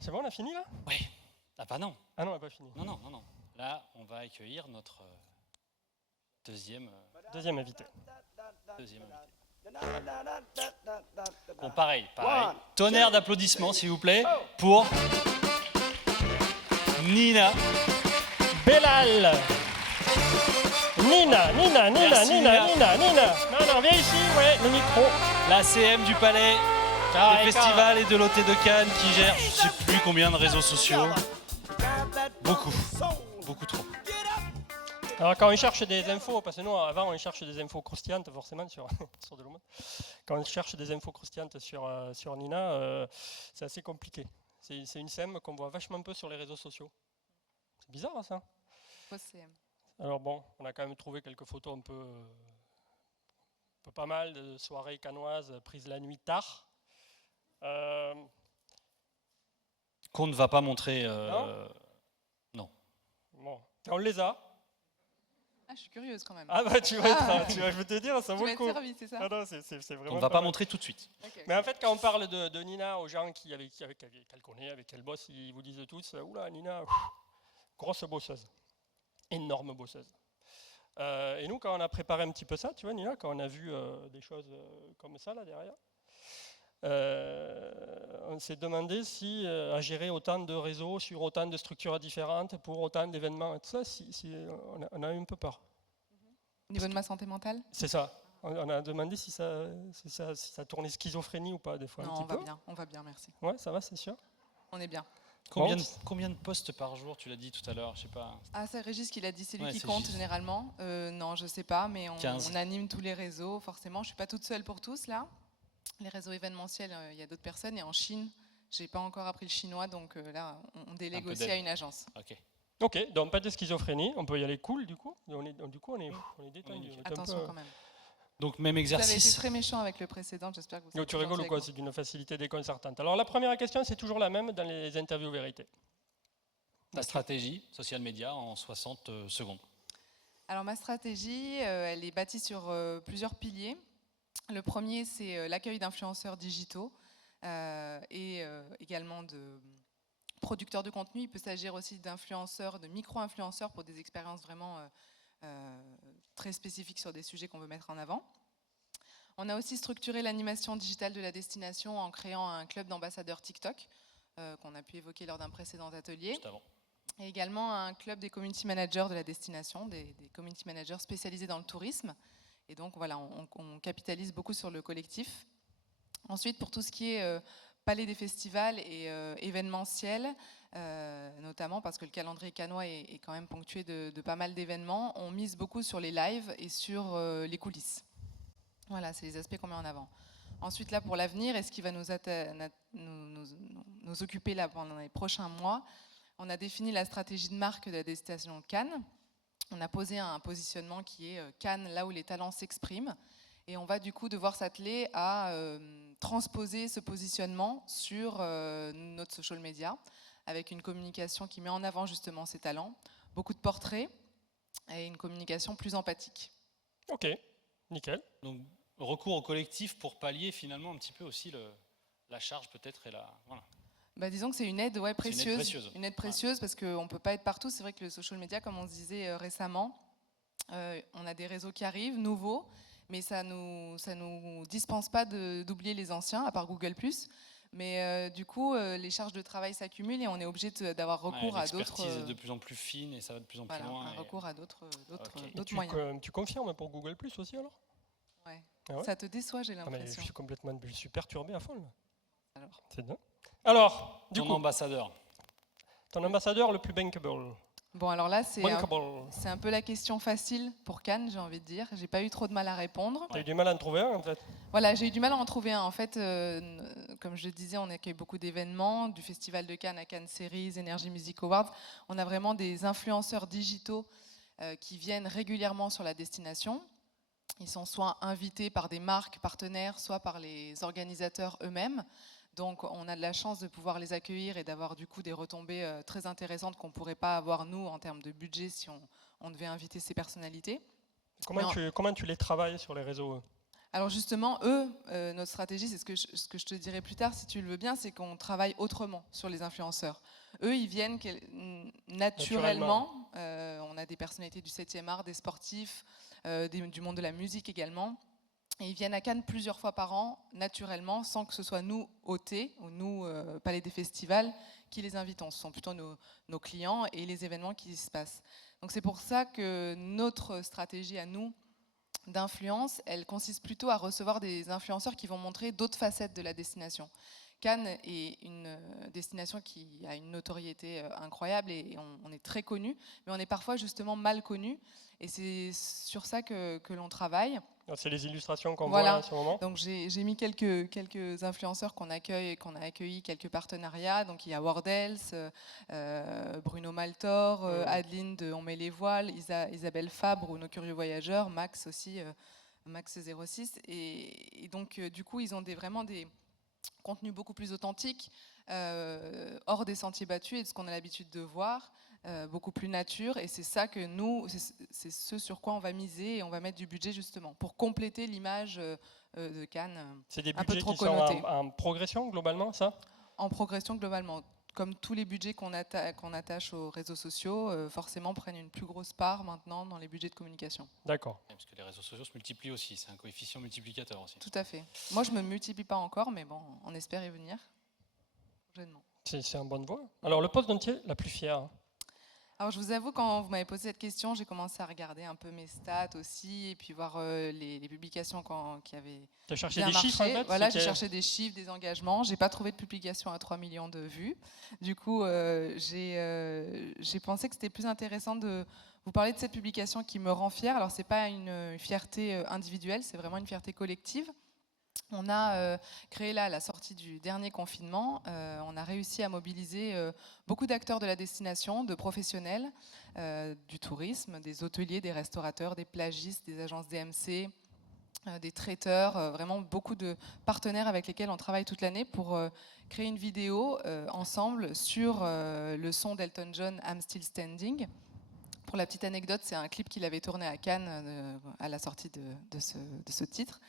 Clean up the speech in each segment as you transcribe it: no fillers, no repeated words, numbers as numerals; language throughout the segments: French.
C'est bon, on a fini là? Oui. Ah bah non. Ah non, on n'a pas fini. Non. Là, on va accueillir notre deuxième Invité. Bon, pareil. Tonnerre d'applaudissements, s'il vous plaît, pour Nina. Bellal. Nina. Merci, Nina. Non, viens ici, ouais, le micro. La CM du Palais, du Festival et de l'OT de Cannes qui gère je ne sais plus combien de réseaux sociaux. Beaucoup trop. Alors quand on cherche des infos, parce que nous avant on cherche des infos croustillantes forcément sur De L'Homme. Quand on cherche des infos croustillantes sur Nina, c'est assez compliqué. C'est une CM qu'on voit vachement peu sur les réseaux sociaux. C'est bizarre ça. CM. Alors bon, on a quand même trouvé quelques photos un peu pas mal de soirées cannoises prises la nuit tard. Qu'on ne va pas montrer. Non. Bon, on les a. Ah, je suis curieuse quand même. Ah bah tu vas je vais te dire, ça vaut le coup. Servi, c'est ça? Ah non, c'est vraiment. On ne va pas montrer tout de suite. Okay. Mais en fait, quand on parle de Nina aux gens qu'elle connaît, avec qu'elle bosse, ils vous disent tous, oula, Nina, grosse bosseuse, énorme bosseuse. Et nous, quand on a préparé un petit peu ça, tu vois, Nina, quand on a vu des choses comme ça là derrière, on s'est demandé si à gérer autant de réseaux sur autant de structures différentes pour autant d'événements et tout ça, on a eu un peu peur. Au niveau de ma santé mentale? C'est ça. On a demandé si ça tournait schizophrénie ou pas des fois. Non, un petit peu. On va bien, merci. Ouais, ça va, c'est sûr. On est bien. Combien de posts par jour, tu l'as dit tout à l'heure, je sais pas. Ah, c'est Régis qui l'a dit, c'est lui qui c'est compte Régis. généralement. Non, je sais pas, mais on 15. anime tous les réseaux, forcément. Je suis pas toute seule pour tous là. Les réseaux événementiels, il y a d'autres personnes. Et en Chine, j'ai pas encore appris le chinois, donc là, on délègue aussi à une agence. Ok, donc pas de schizophrénie, on peut y aller cool du coup. On est détendu. Attention quand même. Donc même Vous exercice. avez été très méchant avec le précédent, j'espère que vous Tu rigoles ou quoi? C'est d'une facilité déconcertante. Alors la première question, c'est toujours la même dans les interviews vérité. La stratégie, social media, en 60 secondes. Alors ma stratégie, elle est bâtie sur plusieurs piliers. Le premier, c'est l'accueil d'influenceurs digitaux et également de producteurs de contenu. Il peut s'agir aussi d'influenceurs, de micro-influenceurs pour des expériences vraiment très spécifiques sur des sujets qu'on veut mettre en avant. On a aussi structuré l'animation digitale de la destination en créant un club d'ambassadeurs TikTok qu'on a pu évoquer lors d'un précédent atelier. Juste avant. Et également un club des community managers de la destination, des community managers spécialisés dans le tourisme. Et donc voilà, on capitalise beaucoup sur le collectif. Ensuite, pour tout ce qui est palais des festivals et événementiel, notamment parce que le calendrier cannois est quand même ponctué de pas mal d'événements, on mise beaucoup sur les lives et sur les coulisses. Voilà, c'est les aspects qu'on met en avant. Ensuite, là, pour l'avenir, et ce qui va nous occuper là pendant les prochains mois, on a défini la stratégie de marque de la destination Cannes. On a posé un positionnement qui est Cannes, là où les talents s'expriment. Et on va du coup devoir s'atteler à transposer ce positionnement sur notre social media, avec une communication qui met en avant justement ces talents, beaucoup de portraits et une communication plus empathique. Ok, nickel. Donc recours au collectif pour pallier finalement un petit peu aussi la charge peut-être et la... Voilà. Bah, disons que c'est une aide précieuse. Une aide précieuse parce qu'on ne peut pas être partout. C'est vrai que le social media, comme on se disait récemment, on a des réseaux qui arrivent, nouveaux, mais ça nous dispense pas d'oublier les anciens, à part Google+. Mais du coup, les charges de travail s'accumulent et on est obligé d'avoir recours à d'autres... L'expertise est de plus en plus fine et ça va de plus en plus loin. Recours à d'autres moyens. Tu confirmes pour Google+, aussi alors? Ouais. Ah ouais. Ça te déçoit, j'ai l'impression. Je suis perturbé à fond là. Alors. C'est bien. Alors, ton ambassadeur. Ton ambassadeur le plus bankable. Bon, alors là, c'est un peu la question facile pour Cannes, j'ai envie de dire. J'ai pas eu trop de mal à répondre. T'as eu du mal à en trouver un, en fait? Voilà, j'ai eu du mal à en trouver un. En fait, comme je le disais, on accueille beaucoup d'événements, du Festival de Cannes à Cannes Series, Energy Music Awards. On a vraiment des influenceurs digitaux qui viennent régulièrement sur la destination. Ils sont soit invités par des marques partenaires, soit par les organisateurs eux-mêmes. Donc on a de la chance de pouvoir les accueillir et d'avoir du coup des retombées très intéressantes qu'on ne pourrait pas avoir nous en termes de budget si on devait inviter ces personnalités. Comment tu les travailles sur les réseaux? Alors justement, eux, notre stratégie, c'est ce que je te dirai plus tard, si tu le veux bien, c'est qu'on travaille autrement sur les influenceurs. Eux, ils viennent naturellement. On a des personnalités du 7e art, des sportifs, du monde de la musique également. Et ils viennent à Cannes plusieurs fois par an, naturellement, sans que ce soit nous, hôtés, ou nous, Palais des Festivals, qui les invitons. Ce sont plutôt nos clients et les événements qui se passent. Donc c'est pour ça que notre stratégie à nous, d'influence, elle consiste plutôt à recevoir des influenceurs qui vont montrer d'autres facettes de la destination. Cannes est une destination qui a une notoriété incroyable et on est très connu, mais on est parfois justement mal connu. Et c'est sur ça que l'on travaille. C'est les illustrations qu'on Voilà. voit là, en ce moment. Donc j'ai mis quelques influenceurs qu'on a accueillis, quelques partenariats. Donc il y a Wardels, Bruno Maltor, Adeline de On met les voiles, Isabelle Fabre ou Nos Curieux Voyageurs, Max aussi, Max 06. Et donc du coup ils ont vraiment des contenus beaucoup plus authentiques, hors des sentiers battus et de ce qu'on a l'habitude de voir. Beaucoup plus nature, et c'est ça que nous, c'est ce sur quoi on va miser et on va mettre du budget justement pour compléter l'image de Cannes. C'est des un peu budgets trop qui sont connotés. en progression globalement, ça? En progression globalement. Comme tous les budgets qu'on attache aux réseaux sociaux, forcément prennent une plus grosse part maintenant dans les budgets de communication. D'accord. Parce que les réseaux sociaux se multiplient aussi, c'est un coefficient multiplicateur aussi. Tout à fait. Moi, je ne me multiplie pas encore, mais bon, on espère y venir prochainement. C'est un bonne voie. Alors, le poste dont tu es la plus fière? Alors je vous avoue, quand vous m'avez posé cette question, j'ai commencé à regarder un peu mes stats aussi, et puis voir les publications qui avaient Tu as cherché bien des marché. chiffres en fait? Voilà, j'ai cherché des chiffres, des engagements. J'ai pas trouvé de publication à 3 millions de vues. Du coup, j'ai pensé que c'était plus intéressant de vous parler de cette publication qui me rend fière. Alors c'est pas une fierté individuelle, c'est vraiment une fierté collective. On a créé là, à la sortie du dernier confinement, on a réussi à mobiliser beaucoup d'acteurs de la destination, de professionnels du tourisme, des hôteliers, des restaurateurs, des plagistes, des agences DMC, des traiteurs, vraiment beaucoup de partenaires avec lesquels on travaille toute l'année pour créer une vidéo ensemble sur le son d'Elton John, I'm Still Standing. Pour la petite anecdote, c'est un clip qu'il avait tourné à Cannes à la sortie de ce titre.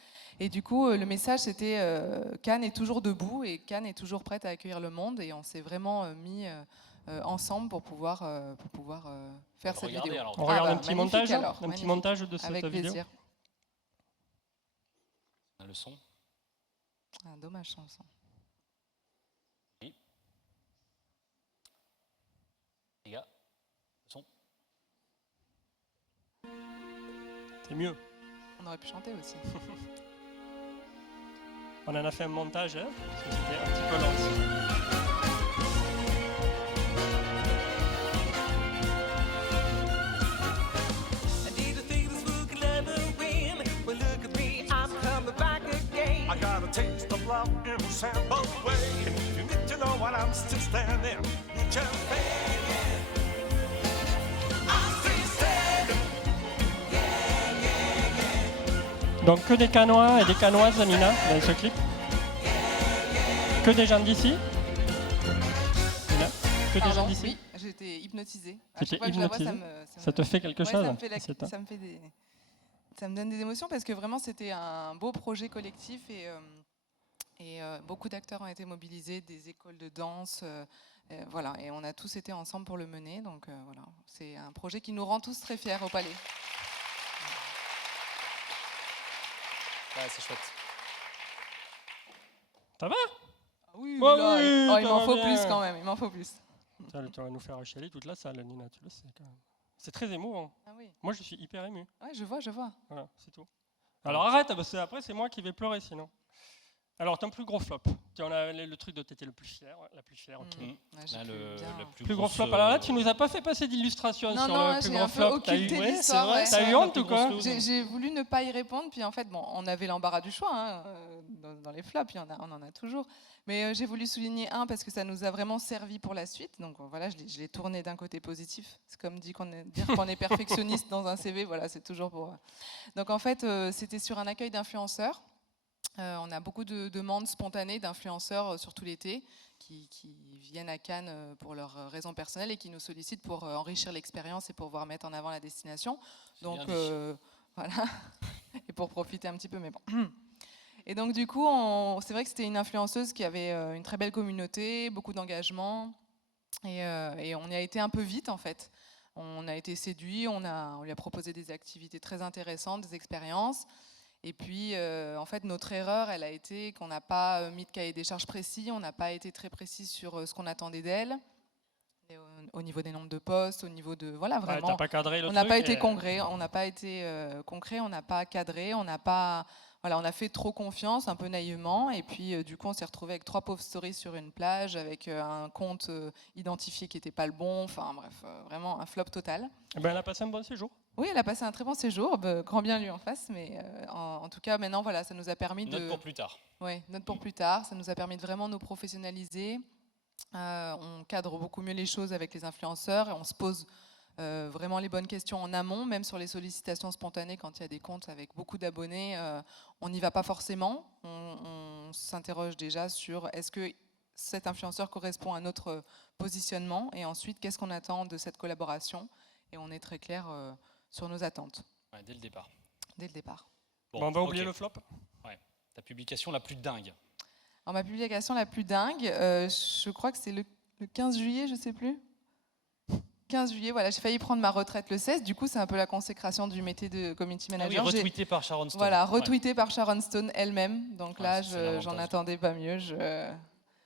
Et du coup, le message, c'était Cannes est toujours debout et Cannes est toujours prête à accueillir le monde. Et on s'est vraiment mis ensemble pour pouvoir faire cette vidéo. Alors. On regarde un bah, petit magnifique, montage, alors, un petit magnifique. montage de cette Avec vidéo. plaisir. On a le son. Ah, dommage chanson. Oui. Les gars, le son. C'est mieux. On aurait pu chanter aussi. On en a fait un montage, hein, parce que c'était un petit peu lent aussi. I got a taste of love in a sample way. You need to know what I'm still standing. You just fading. I'm still standing. Donc que des Cannois et des Cannoises, Nina, dans ce clip. Que des gens d'ici. Nina, que des gens Pardon, d'ici. oui, j'ai été hypnotisée. À T'étais chaque fois que je la vois, hypnotisée. ça Ça te fait quelque ouais, chose? ça me fait c'est ça ça me donne des émotions parce que vraiment c'était un beau projet collectif et beaucoup d'acteurs ont été mobilisés, des écoles de danse, voilà, et on a tous été ensemble pour le mener. Donc voilà, c'est un projet qui nous rend tous très fiers au Palais. Ouais, c'est chouette. Ça va? Ah oui, Bah là, oui, oh, il ça m'en va faut bien. plus quand même, il m'en faut plus. Tu vas nous faire chialer toute la salle, Nina, tu le sais quand même. C'est très émouvant. Ah oui, Moi, je suis hyper ému. ouais, je vois. Voilà, c'est tout. Alors arrête, parce que après c'est moi qui vais pleurer sinon. Alors ton plus gros flop. On a le truc de t'étais le plus fier, ouais, la plus fière, ok. Ouais, j'ai Là, pu bien- la Plus gros grosse, flop. Alors là, tu nous as pas fait passer d'illustration Non, sur non, le plus j'ai gros un peu flop. T'as eu, occulté ouais, l'histoire, ouais. t'as eu honte ou quoi? J'ai voulu ne pas y répondre, puis en fait, bon, on avait l'embarras du choix hein, dans les flops, on en a toujours. Mais j'ai voulu souligner un parce que ça nous a vraiment servi pour la suite. Donc voilà, je l'ai tourné d'un côté positif. C'est comme dire qu'on est perfectionniste dans un CV, voilà, c'est toujours pour. Donc en fait, c'était sur un accueil d'influenceurs. On a beaucoup de demandes spontanées d'influenceurs, surtout l'été, qui viennent à Cannes pour leurs raisons personnelles et qui nous sollicitent pour enrichir l'expérience et pour pouvoir mettre en avant la destination. Donc bien dit. voilà. Et pour profiter un petit peu, mais bon. Et donc du coup, c'est vrai que c'était une influenceuse qui avait une très belle communauté, beaucoup d'engagement, et on y a été un peu vite en fait. On a été séduits, on lui a proposé des activités très intéressantes, des expériences. Et puis, en fait, notre erreur, elle a été qu'on n'a pas mis de cahier des charges précis, on n'a pas été très précis sur ce qu'on attendait d'elle, et au niveau des nombres de postes, au niveau de... Voilà, Ouais, vraiment. t'as pas cadré le On truc. n'a pas été et- concret, on n'a pas été concret, on n'a pas cadré, on n'a pas... Voilà, on a fait trop confiance, un peu naïvement, et puis du coup, on s'est retrouvé avec 3 pauvres stories sur une plage, avec un compte identifié qui n'était pas le bon, enfin bref, vraiment un flop total. Eh ben, elle a passé un bon séjour. Oui, elle a passé un très bon séjour, grand bien lui en face, mais en tout cas, maintenant, voilà, ça nous a permis Note de... pour plus tard. Oui, note pour plus tard, ça nous a permis de vraiment nous professionnaliser. On cadre beaucoup mieux les choses avec les influenceurs et on se pose vraiment les bonnes questions en amont, même sur les sollicitations spontanées quand il y a des comptes avec beaucoup d'abonnés, on n'y va pas forcément. On s'interroge déjà sur est-ce que cet influenceur correspond à notre positionnement et ensuite qu'est-ce qu'on attend de cette collaboration et on est très clair sur nos attentes Ouais, dès le départ. dès le départ. Bon, on va oublier ok. le flop. Ta publication la plus dingue. Alors, ma publication la plus dingue, je crois que c'est le 15 juillet, je ne sais plus. 15 juillet, voilà, j'ai failli prendre ma retraite le 16, du coup c'est un peu la consécration du métier de community Ah oui, manager. retweeté par Sharon Stone. Voilà, Ouais. retweeté par Sharon Stone elle-même, donc Ouais, là c'est l'avantage. j'en attendais pas mieux.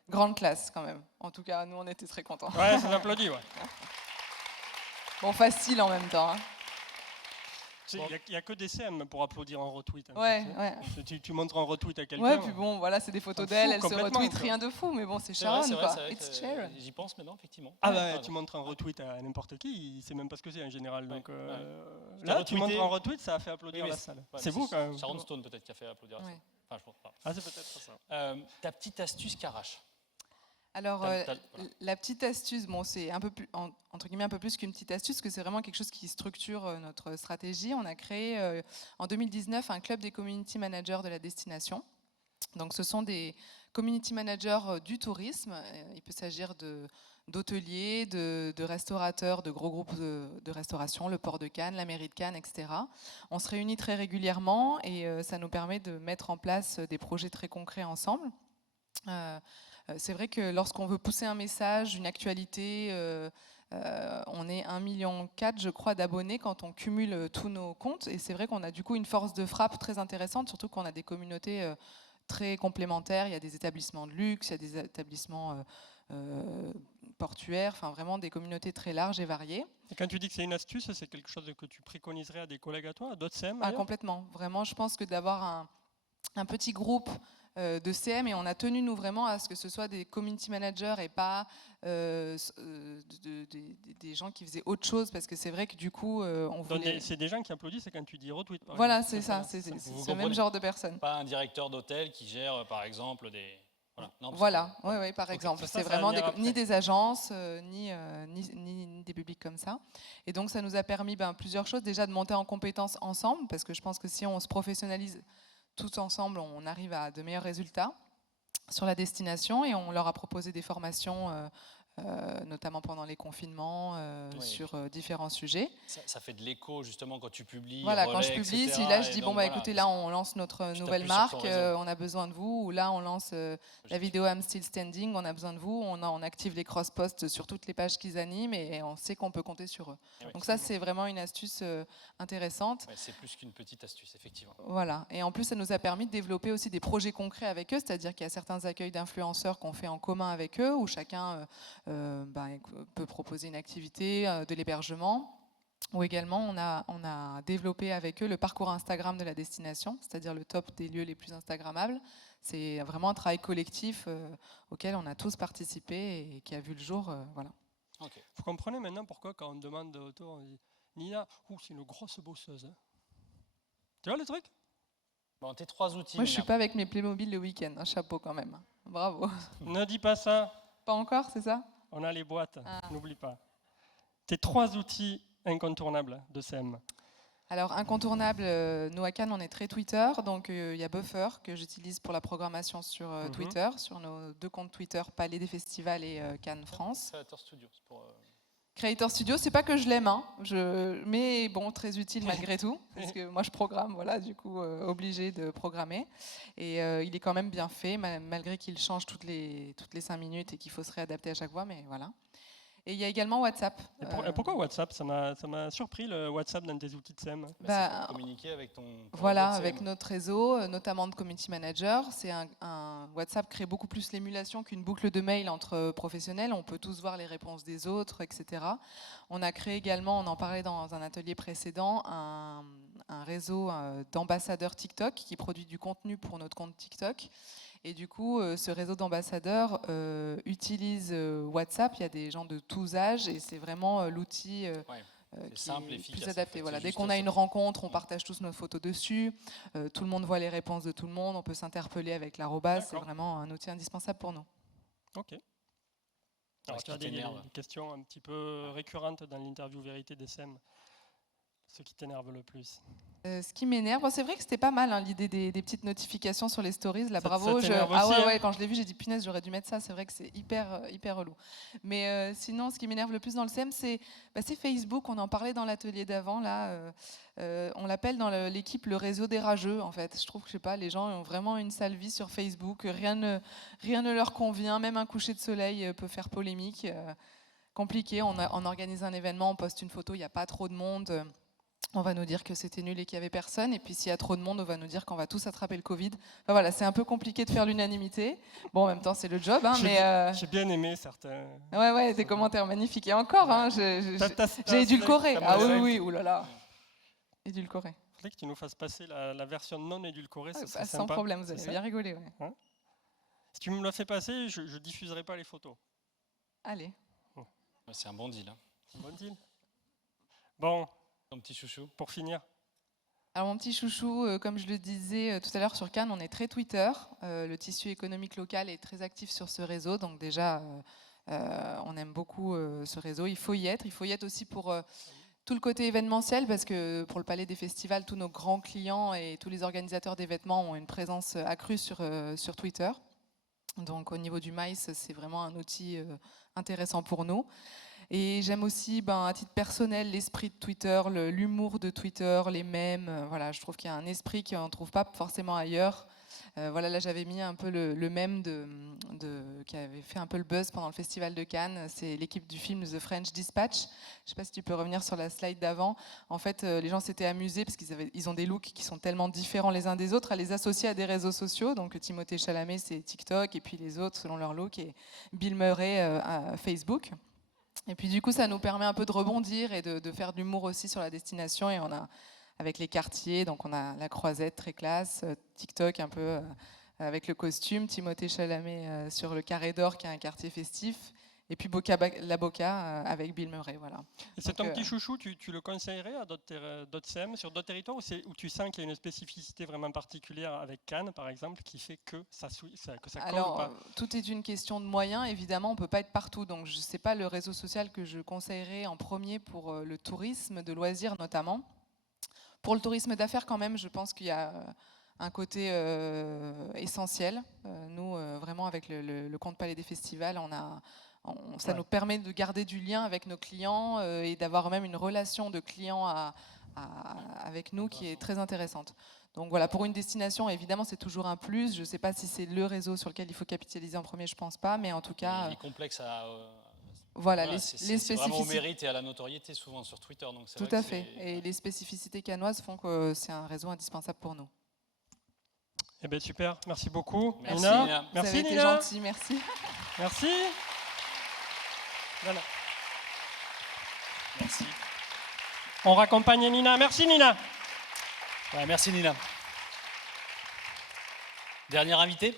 Grande classe quand même, en tout cas nous on était très contents. Ouais, ça s'applaudit, ouais. Bon, facile en même temps. Hein. Il n'y a que des CM pour applaudir un retweet. hein, Ouais, tu sais. ouais. Tu montres un retweet à quelqu'un. Ouais, puis bon, voilà, c'est des photos S'en d'elle, fout elle se complètement, retweet, quoi. rien de fou, mais bon, c'est C'est vrai, Sharon, c'est vrai, quoi. c'est vrai It's que Sharon. j'y pense maintenant, effectivement. Ah Ouais, bah, pardon. tu montres un retweet à n'importe qui, il sait même pas ce que c'est en général. Donc Ouais. là, T'as tu retweeté- montres un retweet, ça a fait applaudir Oui, mais la salle. ouais, c'est mais beau quand même. Sharon Stone peut-être qui a fait applaudir. Ouais. Enfin, je pense pas. Ah, c'est peut-être ça. Ta petite astuce qu'arrache. Alors, Voilà. la petite astuce, bon, c'est un peu plus, entre guillemets, un peu plus qu'une petite astuce, que c'est vraiment quelque chose qui structure notre stratégie. On a créé en 2019 un club des community managers de la destination. Donc, ce sont des community managers du tourisme. Il peut s'agir d'hôteliers, de restaurateurs, de gros groupes de restauration, le port de Cannes, la mairie de Cannes, etc. On se réunit très régulièrement et ça nous permet de mettre en place des projets très concrets ensemble. C'est vrai que lorsqu'on veut pousser un message, une actualité, on est 1,4 million, je crois, d'abonnés quand on cumule tous nos comptes. Et c'est vrai qu'on a du coup une force de frappe très intéressante, surtout qu'on a des communautés très complémentaires. Il y a des établissements de luxe, il y a des établissements portuaires, enfin vraiment des communautés très larges et variées. Et quand tu dis que c'est une astuce, c'est quelque chose que tu préconiserais à des collègues à toi, à d'autres CM Ah, ailleurs complètement. Vraiment, je pense que d'avoir un petit groupe de CM, et on a tenu nous vraiment à ce que ce soit des community managers et pas des gens qui faisaient autre chose, parce que c'est vrai que du coup on Donc, voulait... c'est des gens qui applaudissent quand tu dis retweet. par Voilà, exemple. c'est ça, c'est Vous ce comprenez. même genre de personnes. Pas un directeur d'hôtel qui gère, par exemple, des. Voilà. Non, parce Voilà, que- ouais, par Ok, exemple. ça, C'est ça va vraiment venir après. ni des agences, ni des publics comme ça. Et donc, ça nous a permis plusieurs choses. Déjà, de monter en compétences ensemble, parce que je pense que si on se professionnalise tous ensemble, on arrive à de meilleurs résultats sur la destination. Et on leur a proposé des formations, notamment pendant les confinements, Oui. sur différents sujets. Ça fait de l'écho, justement, quand tu publies. Voilà, quand relais, je publie, etc., si là je et dis, donc, bon, bah voilà, écoutez, là on lance notre Tu nouvelle t'appuies sur ton marque, réseau. on a besoin de vous, ou là on lance la vidéo I'm Still Standing, on a besoin de vous, on active les cross-posts sur toutes les pages qu'ils animent et on sait qu'on peut compter sur eux. Et ouais, Donc ça, c'est vraiment une astuce intéressante. ouais, c'est plus qu'une petite astuce, effectivement. Voilà. Et en plus, ça nous a permis de développer aussi des projets concrets avec eux, c'est-à-dire qu'il y a certains accueils d'influenceurs qu'on fait en commun avec eux, où chacun peut proposer une activité, de l'hébergement. Ou également, on a développé avec eux le parcours Instagram de la destination, c'est-à-dire le top des lieux les plus instagrammables. C'est vraiment un travail collectif auquel on a tous participé et qui a vu le jour. Voilà. Ok. Vous comprenez maintenant pourquoi quand on demande autour, on dit Nina, c'est une grosse bosseuse. Hein. Tu vois le truc? Bon, tes 3 outils. Moi, je suis Nina. pas avec mes Playmobil le week-end. Un chapeau quand même. Bravo. Ne dis pas ça. Pas encore, c'est ça? On a les boîtes, Ah. n'oublie pas. Tes 3 outils incontournables de CM. Alors, incontournable, nous à Cannes, on est très Twitter. Donc, il y a Buffer que j'utilise pour la programmation sur Twitter, sur nos 2 comptes Twitter, Palais des Festivals et Cannes France. Créateur Studio, c'est pour. Creator Studio, c'est pas que je l'aime, hein, mais bon, très utile malgré tout, parce que moi je programme, voilà, du coup, obligé de programmer. Et il est quand même bien fait, malgré qu'il change toutes les 5 minutes et qu'il faut se réadapter à chaque fois, mais voilà. Et il y a également WhatsApp. Et pourquoi WhatsApp? Ça m'a surpris, le WhatsApp dans tes outils de SEM. C'est pour communiquer avec ton voilà, réseau de avec CM. notre réseau, notamment de community manager. C'est un WhatsApp crée beaucoup plus l'émulation qu'une boucle de mail entre professionnels. On peut tous voir les réponses des autres, etc. On a créé également, on en parlait dans un atelier précédent, un réseau d'ambassadeurs TikTok qui produit du contenu pour notre compte TikTok. Et du coup, ce réseau d'ambassadeurs utilise WhatsApp. Il y a des gens de tous âges et c'est vraiment l'outil qui simple, est efficace, plus en adapté. fait. Voilà. C'est Dès juste qu'on a ça. une rencontre, on partage tous nos photos dessus. Tout le monde voit les réponses de tout le monde. On peut s'interpeller avec l'arrobase. C'est D'accord. vraiment un outil indispensable pour nous. Ok. Alors, ce tu as qui t'énerve. des questions un petit peu récurrentes dans l'interview vérité des SEM. Ce qui t'énerve le plus. Ce qui m'énerve, bon, c'est vrai que c'était pas mal, hein, l'idée des petites notifications sur les stories, là, Ça bravo. t'énerve Ah aussi, ouais, hein ouais, quand je l'ai vu, j'ai dit punaise, j'aurais dû mettre ça. C'est vrai que c'est hyper relou. Mais sinon, ce qui m'énerve le plus dans le SEM, c'est Facebook. On en parlait dans l'atelier d'avant, là. On l'appelle dans l'équipe le réseau des rageux, en fait. Je trouve que, je sais pas, les gens ont vraiment une sale vie sur Facebook. Rien ne leur convient. Même un coucher de soleil peut faire polémique. Compliqué. On organise un événement, on poste une photo, il n'y a pas trop de monde. On va nous dire que c'était nul et qu'il n'y avait personne. Et puis s'il y a trop de monde, on va nous dire qu'on va tous attraper le Covid. Enfin, voilà, c'est un peu compliqué de faire l'unanimité. Bon, en même temps, c'est le job. Hein, J'ai bien aimé certains. Ouais, des commentaires magnifiques. Et encore, hein, j'ai T'as édulcoré. slide, Ah t'as oui, oulala. Édulcoré. Il faudrait que tu nous fasses passer la version non édulcorée, ce serait Sans sympa. problème, vous allez C'est ça bien rigoler. Ouais. Si tu me la fais passer, je ne diffuserai pas les photos. Allez. Ouais, c'est un bon deal. Hein. Bon deal. Bon, Ton petit chouchou. pour finir. Alors mon petit chouchou, comme je le disais tout à l'heure sur Cannes, on est très Twitter. Le tissu économique local est très actif sur ce réseau, donc déjà on aime beaucoup ce réseau. Il faut y être aussi pour tout le côté événementiel, parce que pour le Palais des Festivals, tous nos grands clients et tous les organisateurs d'événements ont une présence accrue sur Twitter. Donc au niveau du MICE, c'est vraiment un outil intéressant pour nous. Et j'aime aussi, à titre personnel, l'esprit de Twitter, l'humour de Twitter, les mèmes. Voilà, je trouve qu'il y a un esprit qu'on ne trouve pas forcément ailleurs. Voilà, là j'avais mis un peu le mème qui avait fait un peu le buzz pendant le festival de Cannes. C'est l'équipe du film The French Dispatch. Je ne sais pas si tu peux revenir sur la slide d'avant. En fait, les gens s'étaient amusés parce qu'ils ont des looks qui sont tellement différents les uns des autres à les associer à des réseaux sociaux. Donc Timothée Chalamet, c'est TikTok, et puis les autres selon leur look, et Bill Murray à Facebook. Et puis du coup, ça nous permet un peu de rebondir et de faire de l'humour aussi sur la destination. Et on a, avec les quartiers, donc on a la Croisette, très classe, TikTok un peu avec le costume, Timothée Chalamet sur le Carré d'Or, qui est un quartier festif, et puis la Boca avec Bill Murray. Voilà. Et c'est Donc, ton petit chouchou, tu le conseillerais à d'autres CM, sur d'autres territoires, où tu sens qu'il y a une spécificité vraiment particulière avec Cannes, par exemple, qui fait que ça colle ou Alors, pas? tout est une question de moyens. Évidemment, on ne peut pas être partout. Donc, je ne sais pas le réseau social que je conseillerais en premier pour le tourisme de loisirs notamment. Pour le tourisme d'affaires, quand même, je pense qu'il y a un côté essentiel. Nous, vraiment, avec le compte Palais des Festivals, ça nous permet de garder du lien avec nos clients et d'avoir même une relation de client avec nous qui est très intéressante. Donc voilà, pour une destination, évidemment, c'est toujours un plus. Je ne sais pas si c'est le réseau sur lequel il faut capitaliser en premier, je ne pense pas, mais en tout cas... Il est complexe à... Voilà, les c'est vraiment au spécificités. mérite et à la notoriété souvent sur Twitter. Donc c'est Tout vrai à que fait. Et les spécificités cannoises font que c'est un réseau indispensable pour nous. Eh bien super, merci beaucoup. Merci, Nina. Nina. Vous Merci avez été Nina. gentil, merci. Merci. Voilà. Merci. On raccompagne Nina. Merci Nina. Ouais, merci Nina. Dernier invité.